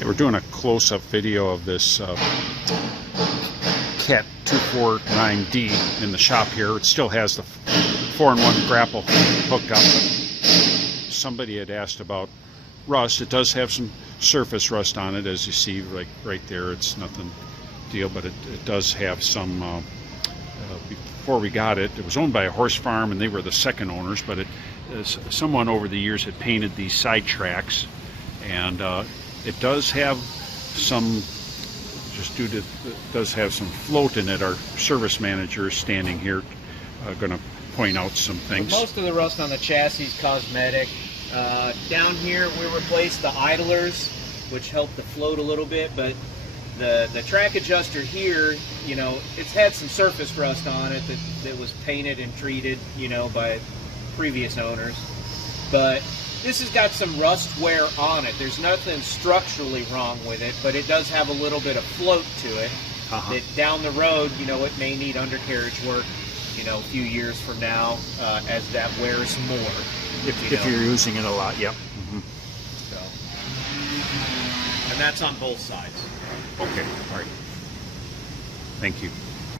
They were doing a close-up video of this Cat 249D in the shop here. It still has the 4-in-1 grapple hooked up. Somebody had asked about rust. It does have some surface rust on it, as you see right there. It's nothing deal, but it does have some. Before we got it, it was owned by a horse farm, and they were the second owners, but someone over the years had painted these side tracks, and it does have some, it does have some float in it. Our service manager is standing here, going to point out some things. Most of the rust on the chassis is cosmetic. Down here we replaced the idlers, which helped the float a little bit, but the track adjuster here, you know, it's had some surface rust on it that was painted and treated, you know, by previous owners. But this has got some rust wear on it. There's nothing structurally wrong with it, but it does have a little bit of float to it. That down the road, you know, it may need undercarriage work, you know, a few years from now, as that wears more. If you're using it a lot, yep. So, and that's on both sides. Okay, all right. Thank you.